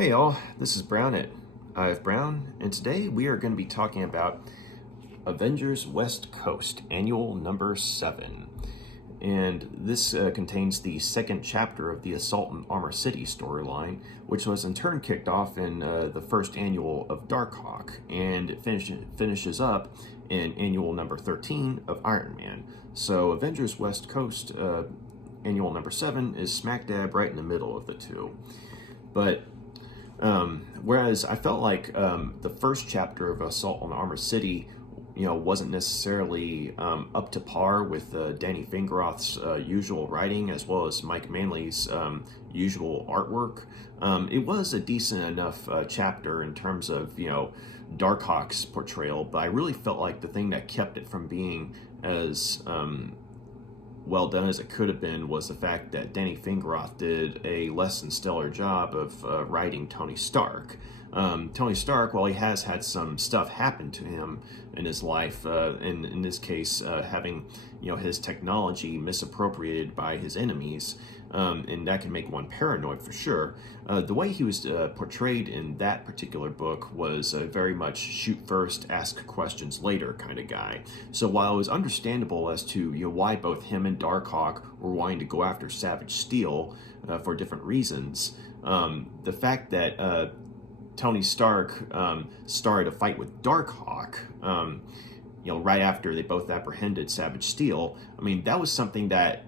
Hey y'all, this is Brown at IF Brown, and today we are going to be talking about Avengers West Coast, Annual Number 7. And this contains the second chapter of the Assault on Armor City storyline, which was in turn kicked off in the first annual of Darkhawk, and it finishes up in Annual Number 13 of Iron Man. So Avengers West Coast, Annual Number 7 is smack dab right in the middle of the two. But whereas I felt like the first chapter of Assault on Armor City, wasn't necessarily up to par with Danny Fingeroth's usual writing, as well as Mike Manley's usual artwork. It was a decent enough chapter in terms of, Darkhawk's portrayal, but I really felt like the thing that kept it from being as well done as it could have been was the fact that Danny Fingeroth did a less than stellar job of writing Tony Stark. Tony Stark, while he has had some stuff happen to him in his life, and in this case, having his technology misappropriated by his enemies, and that can make one paranoid for sure. The way he was portrayed in that particular book was very much shoot first, ask questions later kind of guy. So while it was understandable as to why both him and Darkhawk were wanting to go after Savage Steel for different reasons, the fact that Tony Stark started a fight with Darkhawk, right after they both apprehended Savage Steel, I mean, that was something that,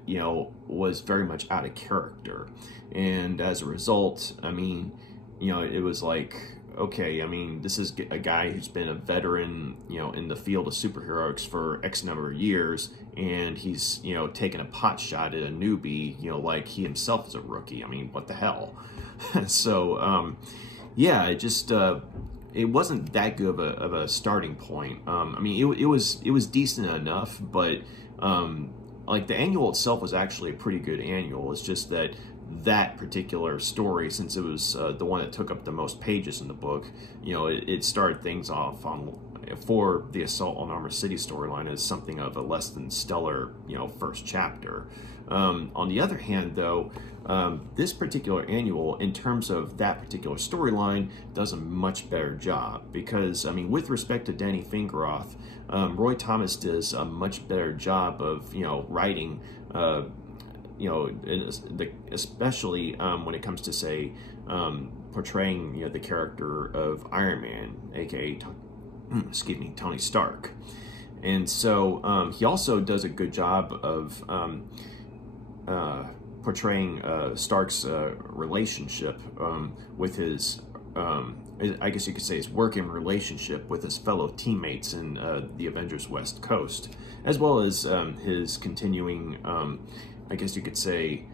was very much out of character. And as a result, I mean, it was like, okay, I mean, this is a guy who's been a veteran, in the field of superheroics for X number of years, and he's, taking a pot shot at a newbie, like he himself is a rookie. I mean, what the hell? So, yeah, it just it wasn't that good of a starting point. I mean, it was decent enough, but like the annual itself was actually a pretty good annual. It's just that particular story, since it was the one that took up the most pages in the book, it started things off on for the Assault on Armor City storyline as something of a less than stellar, first chapter. On the other hand, though, this particular annual, in terms of that particular storyline, does a much better job because, I mean, with respect to Danny Fingeroth, Roy Thomas does a much better job of, writing, especially when it comes to, say, portraying, the character of Iron Man, aka, Tony Stark. And so he also does a good job of portraying Stark's relationship with his, I guess you could say his working relationship with his fellow teammates in the Avengers West Coast, as well as his continuing, I guess you could say,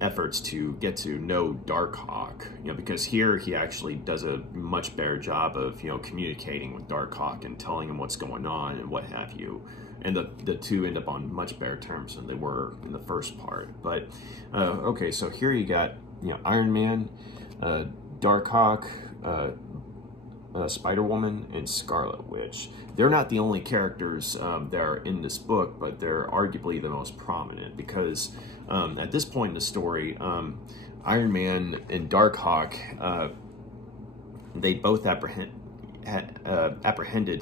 efforts to get to know Darkhawk, because here he actually does a much better job of, communicating with Darkhawk and telling him what's going on and what have you. And the two end up on much better terms than they were in the first part. But, okay, so here you got, Iron Man, Darkhawk, Spider-Woman, and Scarlet Witch. They're not the only characters that are in this book, but they're arguably the most prominent because at this point in the story, Iron Man and Darkhawk, they both apprehended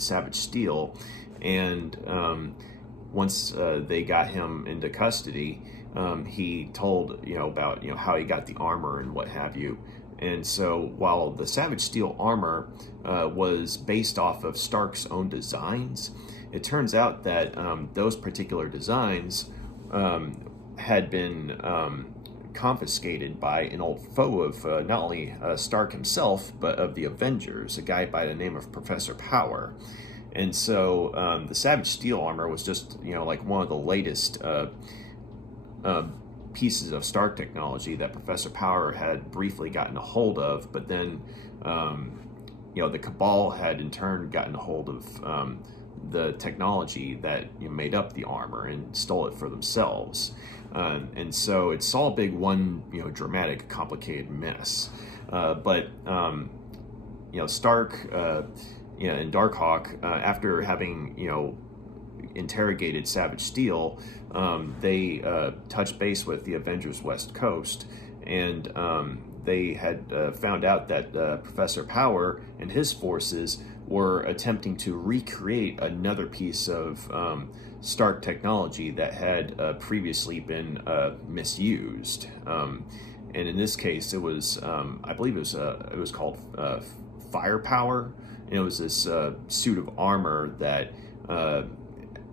Savage Steel, and once they got him into custody, he told about how he got the armor and what have you. And so while the Savage Steel armor was based off of Stark's own designs, it turns out that those particular designs had been confiscated by an old foe of not only Stark himself, but of the Avengers, a guy by the name of Professor Power. And so the Savage Steel armor was just, like one of the latest pieces of Stark technology that Professor Power had briefly gotten a hold of, but then, the Cabal had in turn gotten a hold of the technology that made up the armor and stole it for themselves. And so it's all big one, dramatic, complicated mess. But Stark and Darkhawk, after having, interrogated Savage Steel, they touched base with the Avengers West Coast, and they had found out that Professor Power and his forces were attempting to recreate another piece of Stark technology that had previously been misused. And in this case, it was, I believe it was called Firepower. And it was this suit of armor that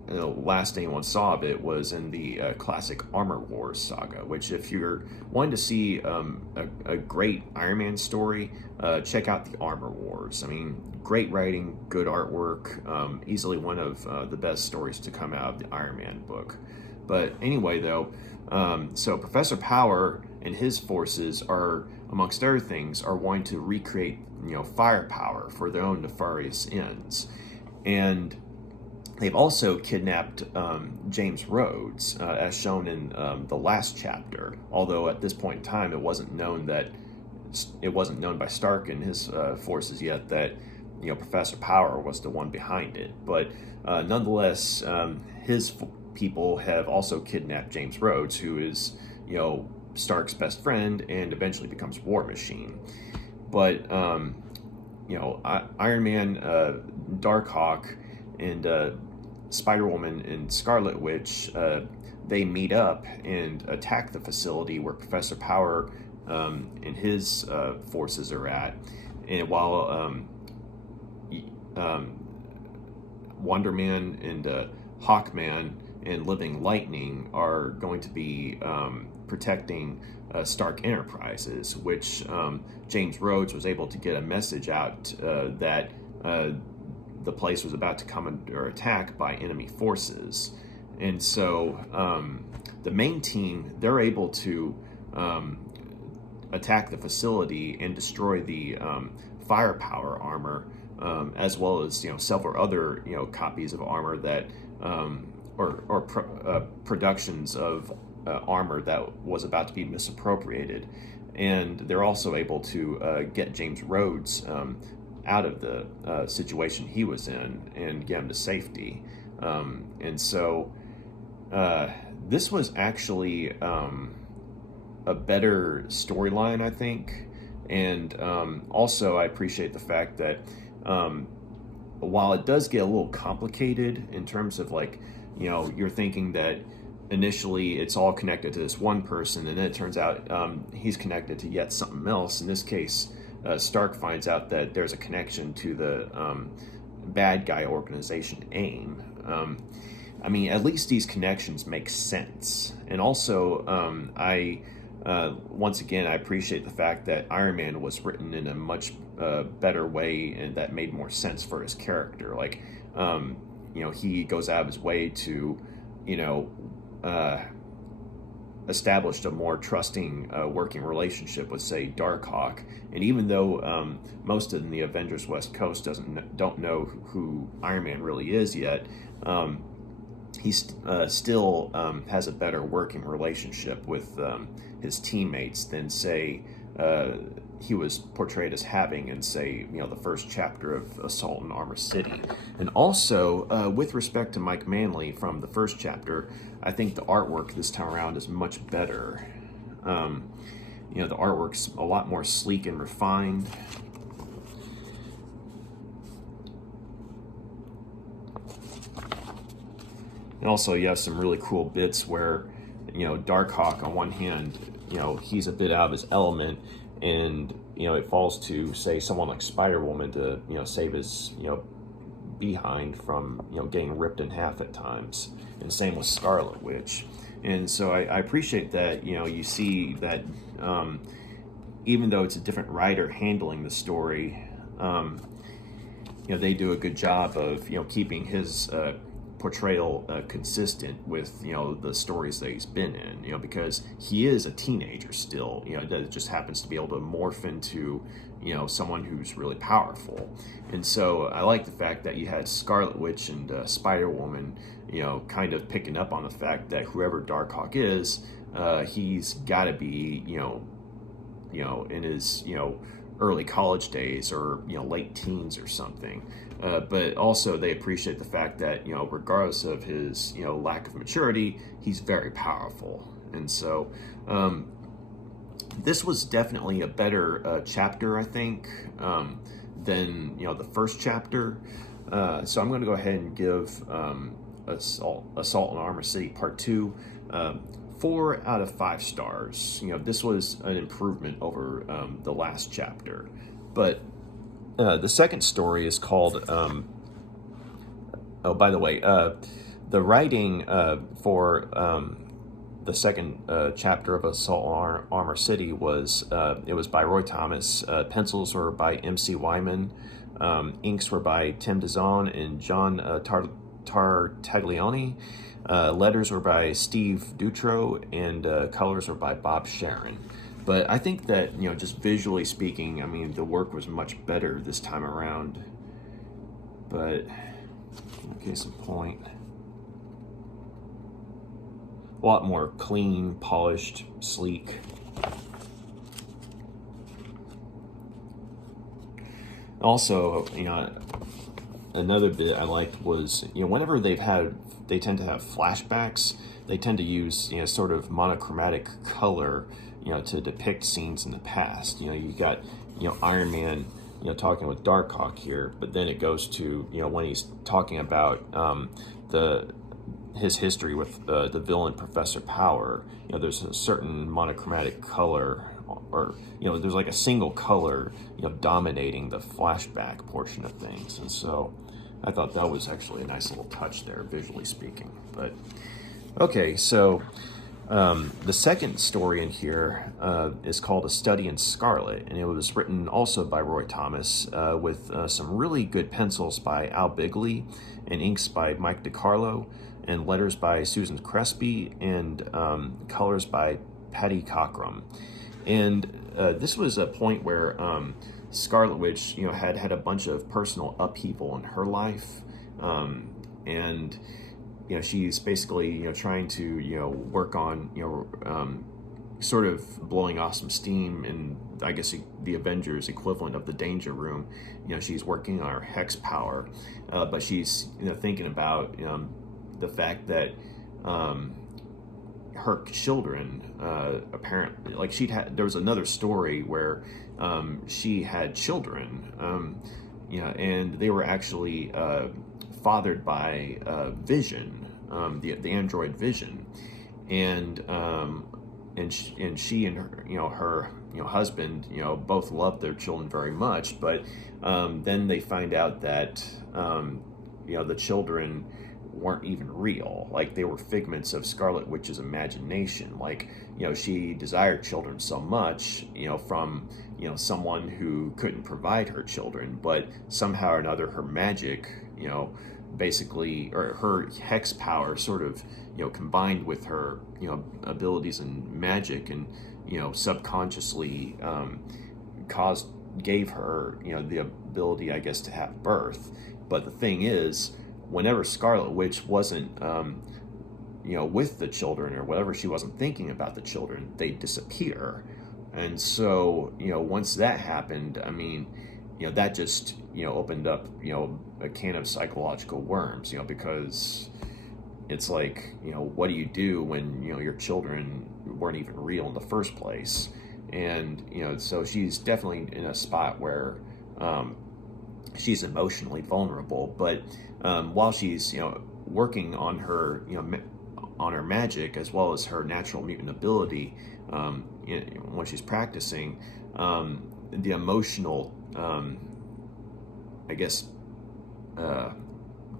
the last anyone saw of it was in the classic Armor Wars saga, which if you're wanting to see a great Iron Man story, check out the Armor Wars. I mean, great writing, good artwork, easily one of the best stories to come out of the Iron Man book. But anyway, though, so Professor Power and his forces are, amongst other things, are wanting to recreate, firepower for their own nefarious ends. And they've also kidnapped James Rhodes, as shown in the last chapter. Although at this point in time, it wasn't known by Stark and his forces yet that Professor Power was the one behind it. But nonetheless, his people have also kidnapped James Rhodes, who is Stark's best friend and eventually becomes War Machine. But Iron Man, Darkhawk, and Spider-Woman and Scarlet Witch, they meet up and attack the facility where Professor Power and his forces are at. And while Wonder Man and Hawkman and Living Lightning are going to be protecting Stark Enterprises, which James Rhodes was able to get a message out that the place was about to come under attack by enemy forces. And so the main team, they're able to attack the facility and destroy the firepower armor, as well as several other copies of armor that productions of armor that was about to be misappropriated. And they're also able to get James Rhodes out of the situation he was in and get him to safety. And so this was actually a better storyline, I think. And also I appreciate the fact that while it does get a little complicated in terms of you're thinking that initially it's all connected to this one person, and then it turns out he's connected to yet something else. In this case, Stark finds out that there's a connection to the bad guy organization AIM. I mean, at least these connections make sense. And also, once again, I appreciate the fact that Iron Man was written in a much better way and that made more sense for his character. He goes out of his way to, established a more trusting working relationship with, say, Darkhawk. And even though most of the Avengers West Coast don't know who Iron Man really is yet, he still has a better working relationship with his teammates than, say, he was portrayed as having in, say, the first chapter of Assault on Armor City. And also, with respect to Mike Manley from the first chapter, I think the artwork this time around is much better. The artwork's a lot more sleek and refined. And also, you have some really cool bits where, Darkhawk, on one hand, he's a bit out of his element, and it falls to, say, someone like Spider-Woman to save his behind from getting ripped in half at times, and same with Scarlet Witch. And so I appreciate that you see that even though it's a different writer handling the story, they do a good job of keeping his portrayal consistent with the stories that he's been in, because he is a teenager still, that just happens to be able to morph into someone who's really powerful. And so I like the fact that you had Scarlet Witch and Spider-Woman kind of picking up on the fact that whoever Darkhawk is, he's got to be in his early college days or late teens or something. But also they appreciate the fact that regardless of his lack of maturity, he's very powerful. And so this was definitely a better chapter, I think, than the first chapter. So I'm going to go ahead and give Assault on Armor City Part 2 4 out of 5 stars. This was an improvement over the last chapter. But the second story is called, oh, by the way, the writing for the second chapter of Assault on Armor City was by Roy Thomas. Pencils were by M.C. Wyman. Inks were by Tim Dzon and Jon Tartaglione. Letters were by Steve Dutro, and colors were by Bob Sharen. But I think that, just visually speaking, I mean, the work was much better this time around. But, case in point, a lot more clean, polished, sleek. Also, another bit I liked was, whenever they tend to have flashbacks, they tend to use, sort of monochromatic color, to depict scenes in the past. You got, Iron Man, talking with Darkhawk here, but then it goes to, when he's talking about his history with the villain Professor Power, there's a certain monochromatic color, or there's like a single color, dominating the flashback portion of things. And so I thought that was actually a nice little touch there, visually speaking. But okay, so the second story in here is called A Study in Scarlet, and it was written also by Roy Thomas, with some really good pencils by Al Bigley and inks by Mike DeCarlo, and letters by Susan Crespi, and colors by Paty Cockrum. And this was a point where Scarlet Witch, had a bunch of personal upheaval in her life, and she's basically trying to work on sort of blowing off some steam, and I guess the Avengers equivalent of the Danger Room. She's working on her hex power, but she's thinking about the fact that her children apparently, like there was another story where she had children, and they were actually fathered by Vision, the android Vision, and she and her husband both loved their children very much, but then they find out that the children weren't even real. Like, they were figments of Scarlet Witch's imagination. Like, she desired children so much, from, someone who couldn't provide her children, but somehow or another her magic, basically, or her hex power sort of, combined with her, abilities and magic, and, subconsciously gave her, the ability, I guess, to have birth. But the thing is, whenever Scarlet Witch wasn't, with the children, or whatever, she wasn't thinking about the children, they'd disappear. And so, once that happened, I mean, that just, opened up, a can of psychological worms, because it's like, what do you do when, your children weren't even real in the first place? And, so she's definitely in a spot where, she's emotionally vulnerable, but while she's working on her on her magic, as well as her natural mutant ability, when she's practicing, the emotional I guess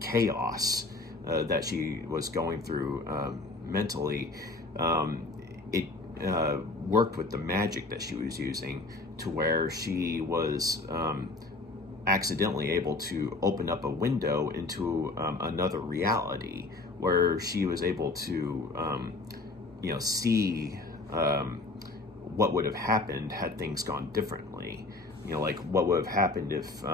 chaos that she was going through mentally, it worked with the magic that she was using, to where she was accidentally able to open up a window into another reality, where she was able to see what would have happened had things gone differently. Like what would have happened if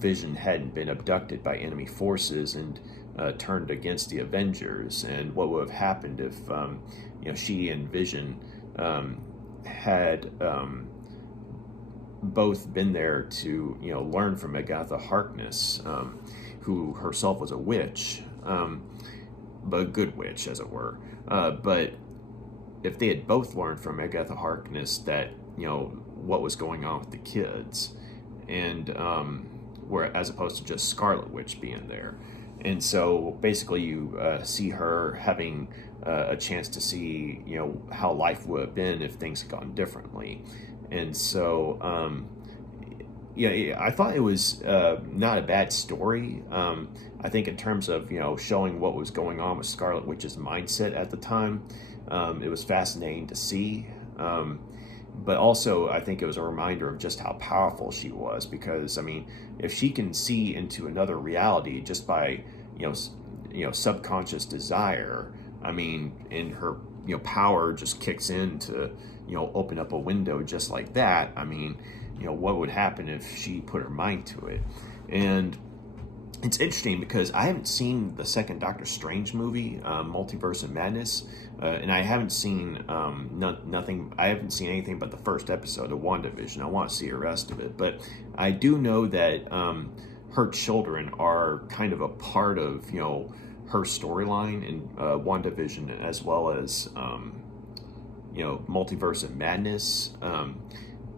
Vision hadn't been abducted by enemy forces and turned against the Avengers, and what would have happened if she and Vision had both been there to learn from Agatha Harkness, who herself was a witch, but a good witch, as it were. But if they had both learned from Agatha Harkness that, what was going on with the kids, and where as opposed to just Scarlet Witch being there. And so basically you see her having a chance to see, how life would have been if things had gone differently. And so, I thought it was not a bad story. I think in terms of, showing what was going on with Scarlet Witch's mindset at the time, it was fascinating to see. But also, I think it was a reminder of just how powerful she was, because, if she can see into another reality just by, subconscious desire, and her, power just kicks in to, open up a window just like that, what would happen if she put her mind to it? And it's interesting because I haven't seen the second Doctor Strange movie, Multiverse of Madness, and I haven't seen nothing. I haven't seen anything but the first episode of WandaVision. I want to see the rest of it, but I do know that her children are kind of a part of her storyline in WandaVision, as well as Multiverse of Madness.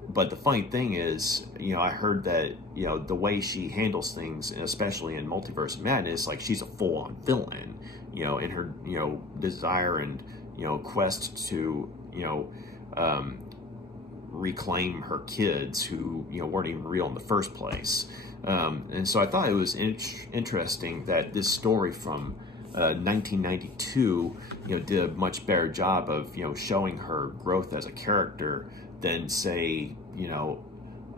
But the funny thing is, I heard that, the way she handles things, especially in Multiverse of Madness, like she's a full-on villain, in her, desire and, quest to, reclaim her kids who, weren't even real in the first place. And so I thought it was interesting that this story from 1992, did a much better job of, showing her growth as a character than, say,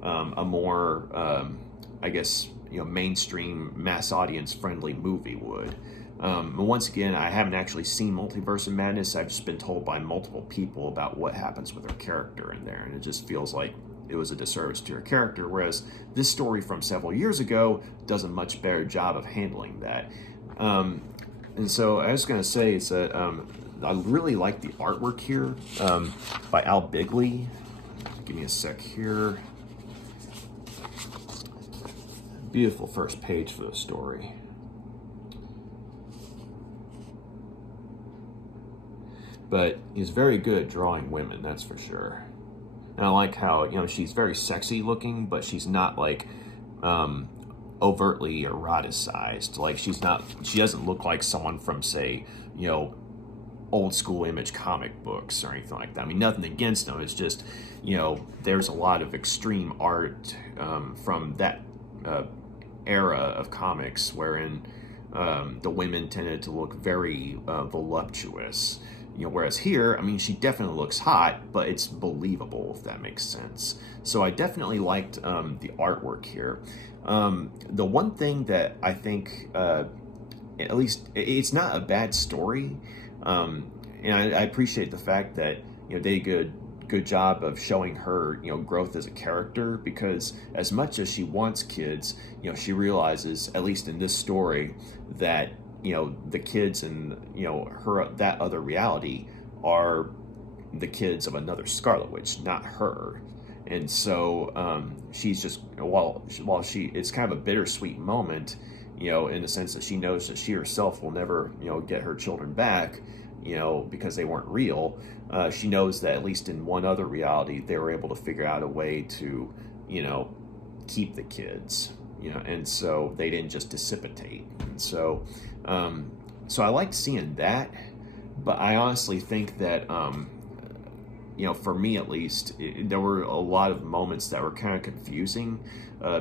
a more, mainstream, mass audience friendly movie would. Once again, I haven't actually seen Multiverse of Madness. I've just been told by multiple people about what happens with her character in there, and it just feels like it was a disservice to her character, whereas this story from several years ago does a much better job of handling that. And so I was going to say is that I really like the artwork here by Al Bigley. Give me a sec here. Beautiful first page for the story. But he's very good at drawing women, that's for sure. And I like how, she's very sexy looking, but she's not like overtly eroticized. Like she doesn't look like someone from, say, old school Image comic books or anything like that. Nothing against them. It's just, there's a lot of extreme art from that era of comics wherein the women tended to look very voluptuous. Whereas here, she definitely looks hot, but it's believable, if that makes sense. So I definitely liked the artwork here. The one thing that I think, at least, it's not a bad story. And I appreciate the fact that, they did a good job of showing her, growth as a character, because as much as she wants kids, she realizes, at least in this story, that the kids in, her, that other reality are the kids of another Scarlet Witch, not her. And so she's just, it's kind of a bittersweet moment, in the sense that she knows that she herself will never, get her children back, because they weren't real. She knows that at least in one other reality, they were able to figure out a way to, keep the kids, and so they didn't just dissipate. And so, so I liked seeing that, but I honestly think that, for me at least, there were a lot of moments that were kind of confusing,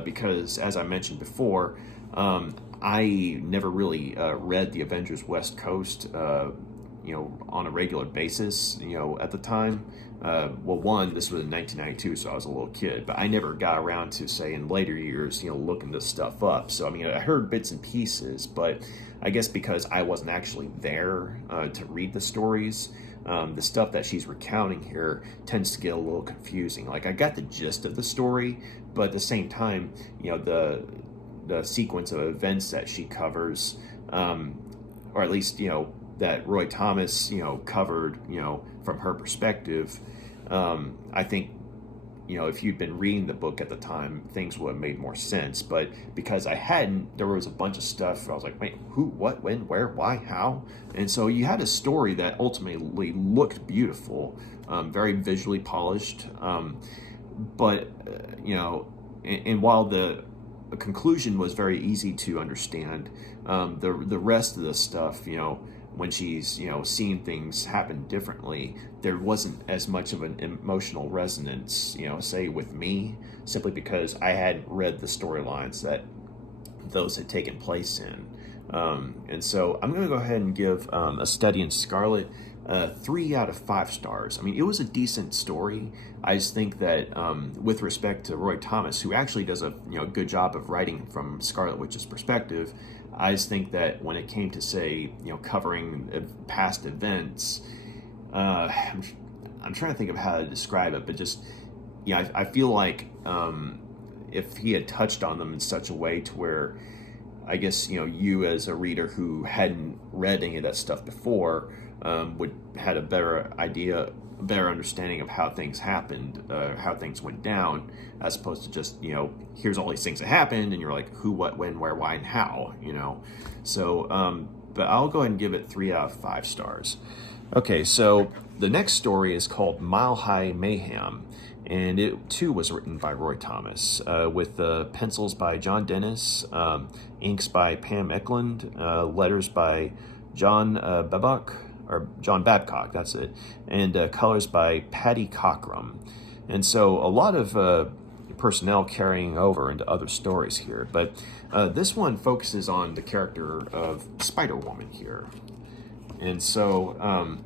because as I mentioned before, I never really read the Avengers West Coast, on a regular basis, at the time. This was in 1992, so I was a little kid, but I never got around to, say, in later years, looking this stuff up. So, I heard bits and pieces, but I guess because I wasn't actually there to read the stories, the stuff that she's recounting here tends to get a little confusing. Like, I got the gist of the story, but at the same time, the sequence of events that she covers, or at least, that Roy Thomas, covered, from her perspective, I think if you'd been reading the book at the time, things would have made more sense. But because I hadn't, there was a bunch of stuff. I was like, wait, who, what, when, where, why, how? And so you had a story that ultimately looked beautiful, very visually polished. But and while the conclusion was very easy to understand, the rest of the stuff, when she's seeing things happen differently, there wasn't as much of an emotional resonance, say with me, simply because I hadn't read the storylines that those had taken place in. And so I'm going to go ahead and give A Study in Scarlet 3 out of 5 stars. I mean, it was a decent story. I just think that with respect to Roy Thomas, who actually does a good job of writing from Scarlet Witch's perspective, I just think that when it came to, say, covering past events, I'm trying to think of how to describe it, but just, I feel like if he had touched on them in such a way to where, I guess, you as a reader who hadn't read any of that stuff before would had a better idea, a better understanding of how things happened, how things went down, as opposed to just, here's all these things that happened, and you're like, who, what, when, where, why, and how, So, but I'll go ahead and give it 3 out of 5 stars. Okay, so the next story is called Mile High Mayhem, and it too was written by Roy Thomas, with pencils by John Dennis, inks by Pam Elkund, letters by Jon Babcock, that's it, and colors by Paty Cockrum. And so a lot of personnel carrying over into other stories here, but this one focuses on the character of Spider-Woman here. And so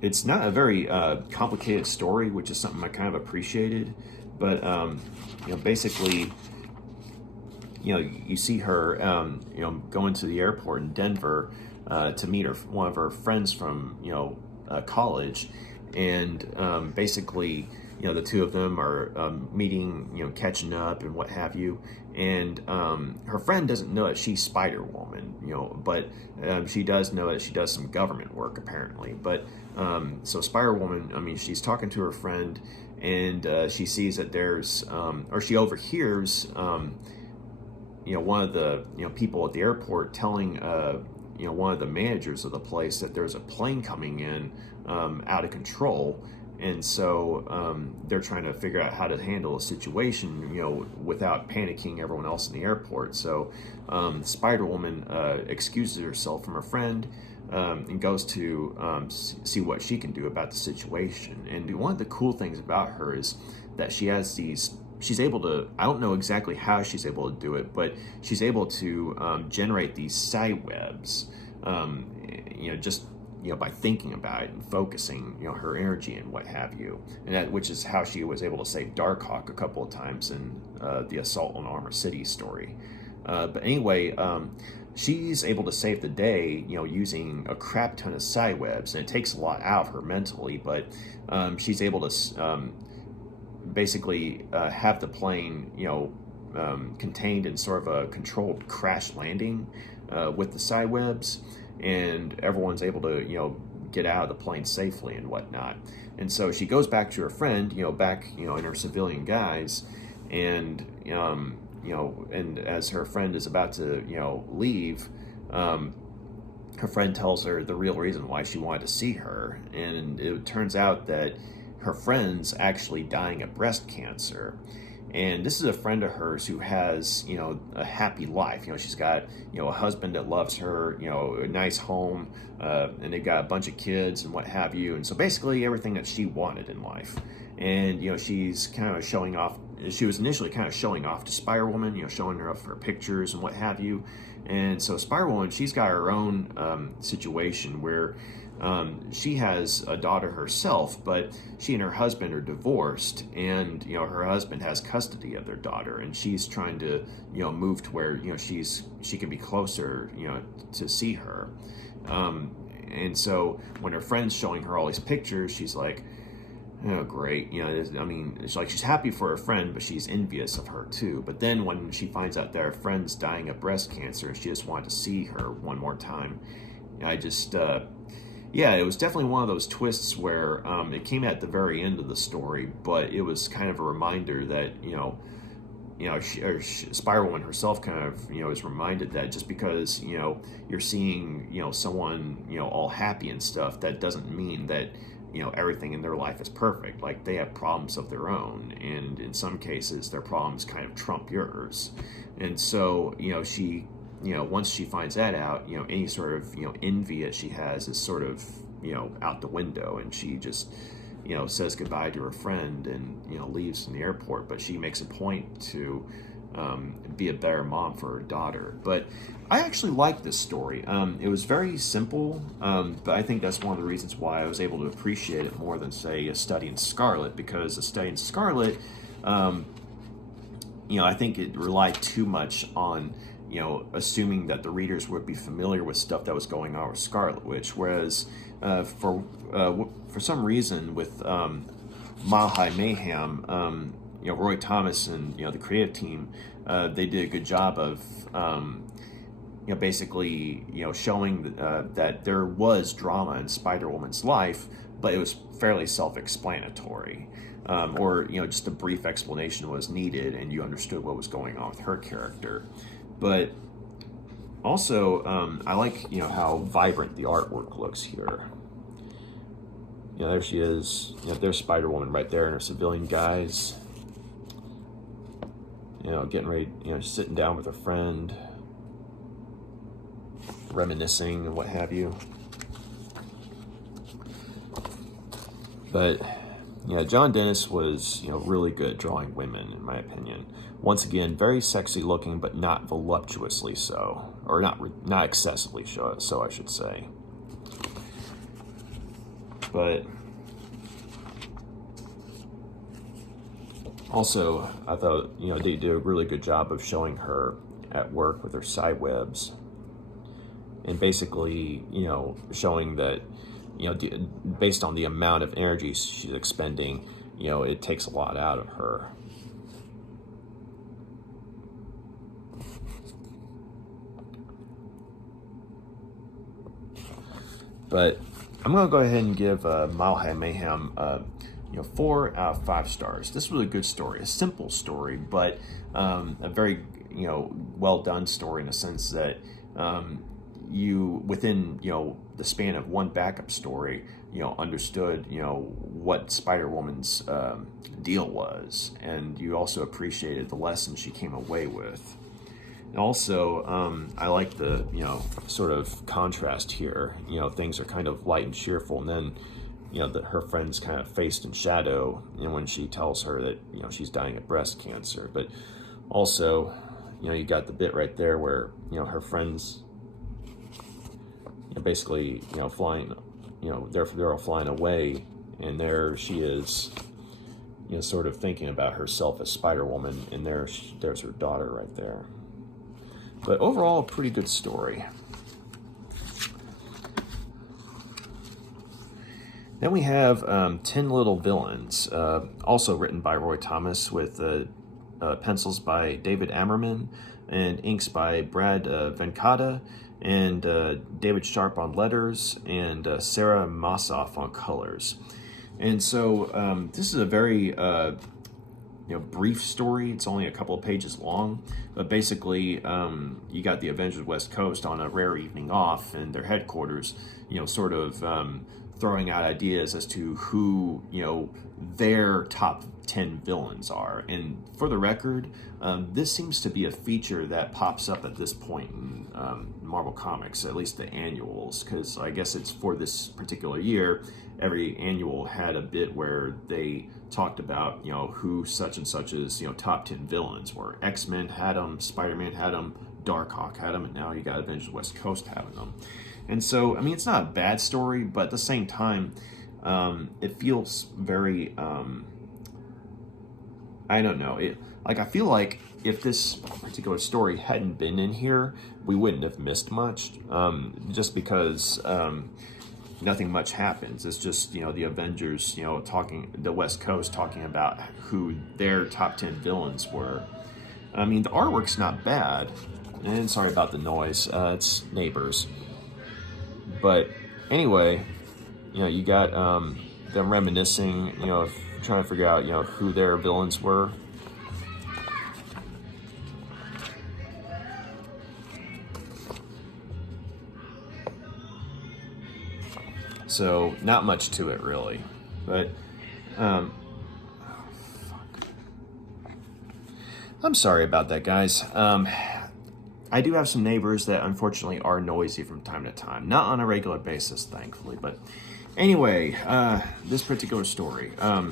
it's not a very complicated story, which is something I kind of appreciated, but basically, you see her going to the airport in Denver to meet one of her friends from college, and basically the two of them are meeting, catching up and what have you, and her friend doesn't know that she's Spider-Woman, but she does know that she does some government work apparently. But so Spider-Woman, I mean, she's talking to her friend, and she sees that there's or she overhears one of the people at the airport telling one of the managers of the place that there's a plane coming in out of control. And so they're trying to figure out how to handle a situation, without panicking everyone else in the airport. So Spider-Woman excuses herself from her friend and goes to see what she can do about the situation. And one of the cool things about her is that she has she's able to, I don't know exactly how she's able to do it, but she's able to generate these psi webs, just by thinking about it and focusing, her energy and what have you, and which is how she was able to save Darkhawk a couple of times in the Assault on Armor City story. But anyway, she's able to save the day, using a crap ton of psi webs, and it takes a lot out of her mentally. But she's able to basically have the plane, contained in sort of a controlled crash landing with the psi webs. And everyone's able to, get out of the plane safely and whatnot. And so she goes back to her friend, back, in her civilian guise, and, and as her friend is about to, leave, her friend tells her the real reason why she wanted to see her. And it turns out that her friend's actually dying of breast cancer. And this is a friend of hers who has, a happy life. She's got, a husband that loves her, a nice home, and they've got a bunch of kids and what have you. And so basically everything that she wanted in life. And, she's kind of showing off. She was initially kind of showing off to Spider-Woman, showing her off her pictures and what have you. And so Spider-Woman, she's got her own situation where she has a daughter herself, but she and her husband are divorced, and her husband has custody of their daughter, and she's trying to move to where she can be closer to see her, and so when her friend's showing her all these pictures, she's like, oh great, I mean, it's like she's happy for her friend, but she's envious of her too. But then when she finds out that her friend's dying of breast cancer, she just wanted to see her one more time. I just Yeah, it was definitely one of those twists where it came at the very end of the story, but it was kind of a reminder that, Spider-Woman herself kind of, is reminded that just because, you're seeing, someone, all happy and stuff, that doesn't mean that, everything in their life is perfect. Like, they have problems of their own, and in some cases, their problems kind of trump yours. And so, she, once she finds that out, any sort of, envy that she has is sort of, out the window, and she just, says goodbye to her friend and, leaves from the airport. But she makes a point to be a better mom for her daughter. But I actually like this story. It was very simple, but I think that's one of the reasons why I was able to appreciate it more than, say, A Study in Scarlet, because A Study in Scarlet, I think it relied too much on, assuming that the readers would be familiar with stuff that was going on with Scarlet Witch, whereas for some reason with Mayhem, Roy Thomas and the creative team, they did a good job of basically showing that there was drama in Spider-Woman's life, but it was fairly self-explanatory. Or just a brief explanation was needed, and you understood what was going on with her character. But also, I like how vibrant the artwork looks here. There she is. There's Spider-Woman right there in her civilian guise. Getting ready, sitting down with a friend, reminiscing and what have you. But John Dennis was, really good at drawing women, in my opinion. Once again, very sexy looking, but not voluptuously so, or not excessively so, I should say. But also, I thought, they did a really good job of showing her at work with her side webs, and basically, showing that, based on the amount of energy she's expending, it takes a lot out of her. But I'm going to go ahead and give Mayhem 4 out of 5 stars. This was a good story, a simple story, but a very, well done story in the sense that you, within, the span of one backup story, understood, what Spider-Woman's deal was, and you also appreciated the lesson she came away with. And also, I like the, sort of contrast here. Things are kind of light and cheerful, and then, her friend's kind of faced in shadow, and when she tells her that, she's dying of breast cancer. But also, you got the bit right there where, her friend's basically, flying, they're all flying away, and there she is, sort of thinking about herself as Spider-Woman, and there's her daughter right there. But overall, a pretty good story. Then we have 10 Little Villains, also written by Roy Thomas, with pencils by David Ammerman and inks by Brad Vancata, and David Sharpe on letters, and Sarra Mossoff on colors. And so this is a very brief story. It's only a couple of pages long, but basically you got the Avengers West Coast on a rare evening off, and their headquarters, sort of throwing out ideas as to who, their top 10 villains are. And for the record, this seems to be a feature that pops up at this point in Marvel Comics, at least the annuals, because I guess it's for this particular year. Every annual had a bit where they talked about, who such and such's, top 10 villains were. X-Men had them, Spider-Man had them, Darkhawk had them, and now you got Avengers West Coast having them. And so, I mean, it's not a bad story, but at the same time, it feels very, I don't know. I feel like if this particular story hadn't been in here, we wouldn't have missed much, just because nothing much happens. It's just, the Avengers, talking, the West Coast talking about who their top 10 villains were. I mean, the artwork's not bad, and sorry about the noise, it's neighbors. But anyway, you got them reminiscing, trying to figure out, who their villains were. So not much to it really, but I'm sorry about that, guys. I do have some neighbors that unfortunately are noisy from time to time. Not on a regular basis, thankfully. But anyway, this particular story. I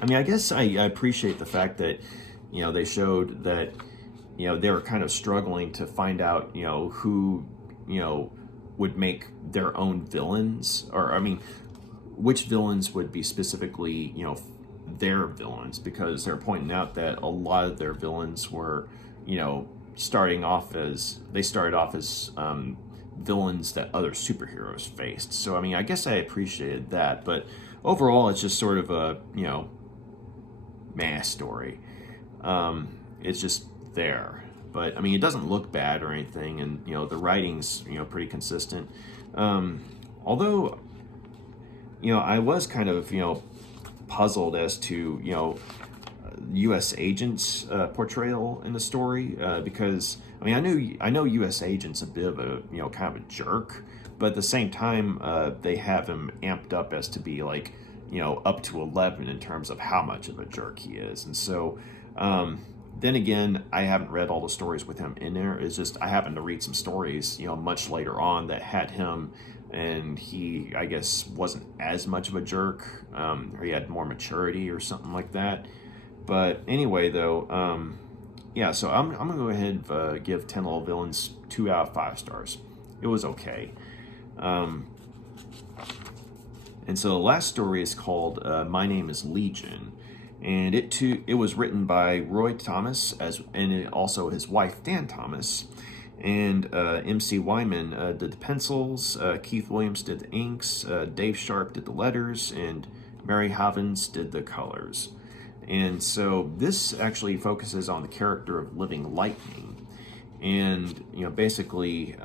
guess I appreciate the fact that, they showed that, they were kind of struggling to find out, who, would make their own villains. Or, which villains would be specifically, their villains. Because they're pointing out that a lot of their villains were, started off as villains that other superheroes faced. So, I guess I appreciated that, but overall, it's just sort of a, meh story. It's just there, but it doesn't look bad or anything, and the writing's pretty consistent. Although, I was kind of puzzled as to U.S. agent's portrayal in the story, because I know U.S. agent's a bit of a kind of a jerk, but at the same time they have him amped up as to be like up to 11 in terms of how much of a jerk he is. And so then again, I haven't read all the stories with him in there. It's just I happened to read some stories much later on that had him, and he, I guess, wasn't as much of a jerk, or he had more maturity or something like that. But anyway, though, yeah, so I'm going to go ahead and give 10 Little Villains 2 out of 5 stars. It was okay. And so the last story is called My Name is Legion. And it was written by Roy Thomas, and also his wife, Dan Thomas. And MC Wyman did the pencils, Keith Williams did the inks, Dave Sharpe did the letters, and Mary Havens did the colors. And so this actually focuses on the character of Living Lightning. And, basically,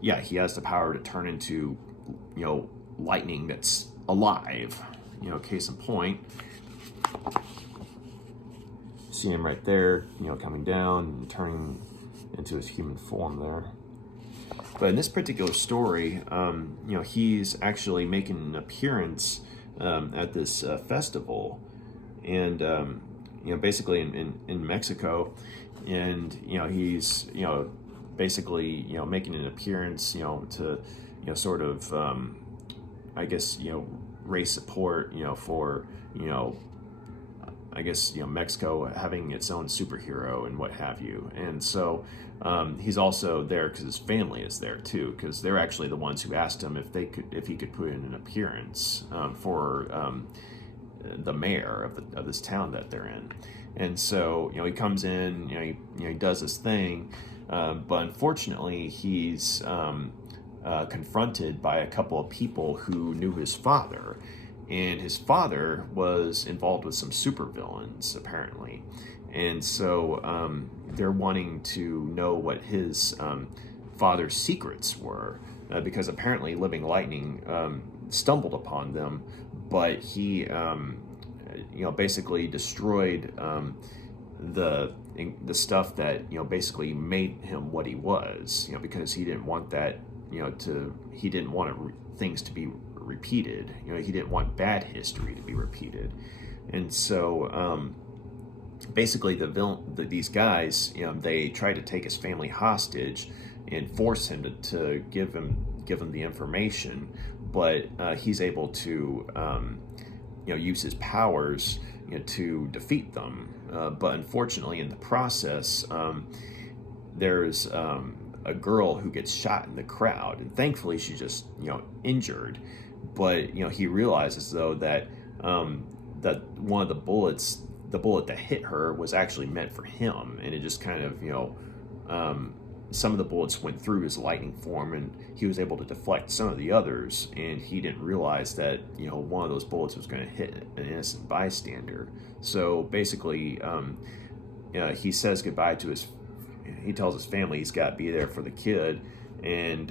he has the power to turn into, lightning that's alive. Case in point. See him right there, coming down and turning into his human form there. But in this particular story, he's actually making an appearance at this festival. And basically in Mexico, and he's basically making an appearance to sort of I guess raise support for I guess Mexico having its own superhero and what have you. And so he's also there because his family is there too, because they're actually the ones who asked him if he could put in an appearance for the mayor of this town that they're in. And so he comes in, he does his thing, but unfortunately he's confronted by a couple of people who knew his father, and his father was involved with some supervillains apparently. And so they're wanting to know what his father's secrets were, because apparently Living Lightning stumbled upon them, but he basically destroyed the stuff that basically made him what he was, because he didn't want that he didn't want things to be repeated. He didn't want bad history to be repeated. And so basically these guys, they try to take his family hostage and force him to give him the information, but he's able to use his powers to defeat them. But unfortunately, in the process, there's a girl who gets shot in the crowd, and thankfully she's just injured. But he realizes though that that one of the bullet that hit her was actually meant for him, and it just kind of some of the bullets went through his lightning form, and he was able to deflect some of the others, and he didn't realize that one of those bullets was going to hit an innocent bystander. So basically he says goodbye to he tells his family he's got to be there for the kid, and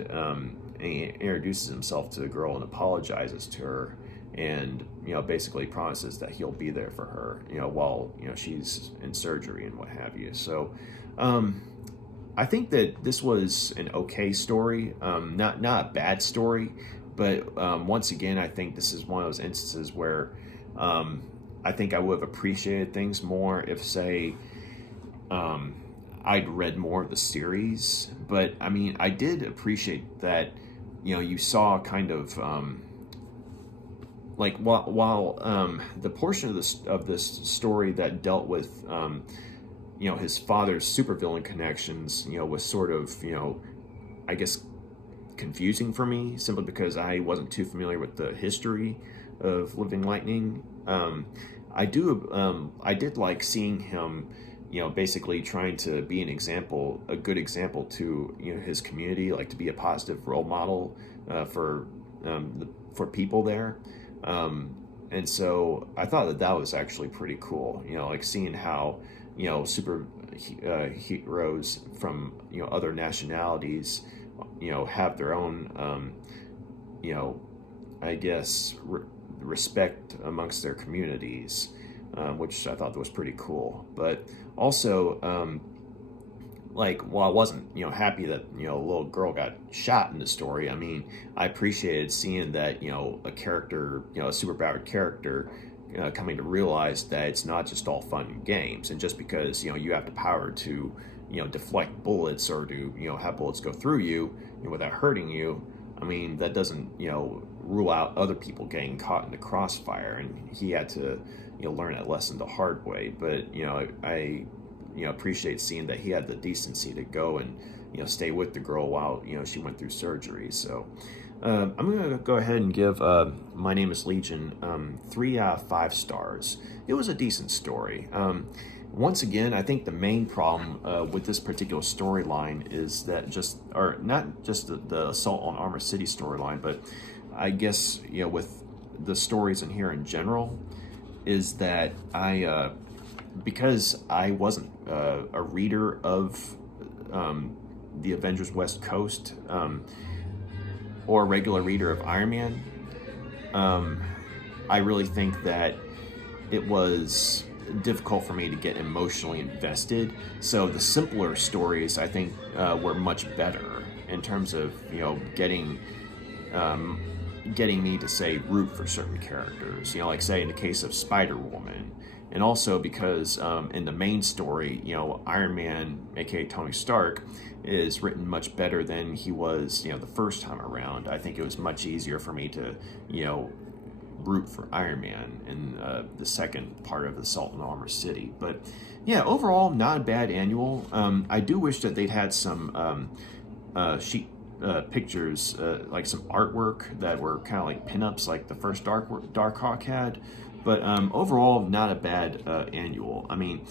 and he introduces himself to the girl and apologizes to her, and basically promises that he'll be there for her, while she's in surgery and what have you. So I think that this was an okay story, not a bad story, but once again, I think this is one of those instances where I think I would have appreciated things more if, say, I'd read more of the series. But I mean, I did appreciate that you saw kind of like while the portion of this story that dealt with his father's supervillain connections was sort of I guess confusing for me, simply because I wasn't too familiar with the history of Living Lightning. I did like seeing him basically trying to be a good example to his community, like to be a positive role model for people there. And so I thought that was actually pretty cool, like seeing how super heroes from other nationalities have their own I guess respect amongst their communities, which I thought was pretty cool. But also like, while I wasn't happy that a little girl got shot in the story, I mean, I appreciated seeing that a character, a superpowered character, coming to realize that it's not just all fun and games, and just because you have the power to deflect bullets or to have bullets go through you without hurting you, I mean, that doesn't rule out other people getting caught in the crossfire, and he had to learn that lesson the hard way. But I appreciate seeing that he had the decency to go and stay with the girl while she went through surgery. So I'm gonna go ahead and give My Name is Legion 3 out of 5 stars. It was a decent story. Once again, I think the main problem with this particular storyline is that not just the Assault on Armor City storyline, but I guess with the stories in here in general, is that because I wasn't a reader of the Avengers West Coast or a regular reader of Iron Man, I really think that it was difficult for me to get emotionally invested. So the simpler stories, I think, were much better in terms of getting me to, say, root for certain characters. Like, say, in the case of Spider-Woman. And also because in the main story, Iron Man, aka Tony Stark, is written much better than he was, the first time around. I think it was much easier for me to, root for Iron Man in the second part of Assault on Armor City. But yeah, overall, not a bad annual. I do wish that they'd had some sheet pictures, like some artwork that were kind of like pinups, like the first Darkhawk had. But overall, not a bad annual. I mean,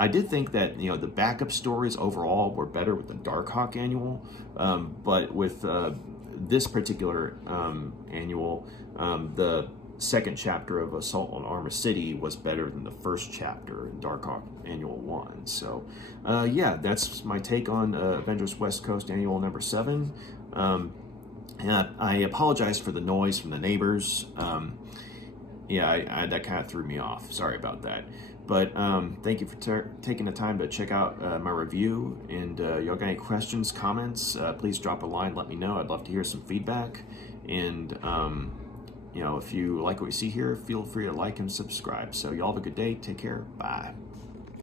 I did think that the backup stories overall were better with the Darkhawk annual, but with this particular annual, the second chapter of Assault on Armor City was better than the first chapter in Darkhawk Annual 1. So, yeah, that's my take on Avengers West Coast Annual number 7. And I apologize for the noise from the neighbors. Yeah, that kind of threw me off. Sorry about that. But thank you for taking the time to check out my review. And y'all got any questions, comments, please drop a line, let me know. I'd love to hear some feedback. And, if you like what you see here, feel free to like and subscribe. So y'all have a good day. Take care. Bye.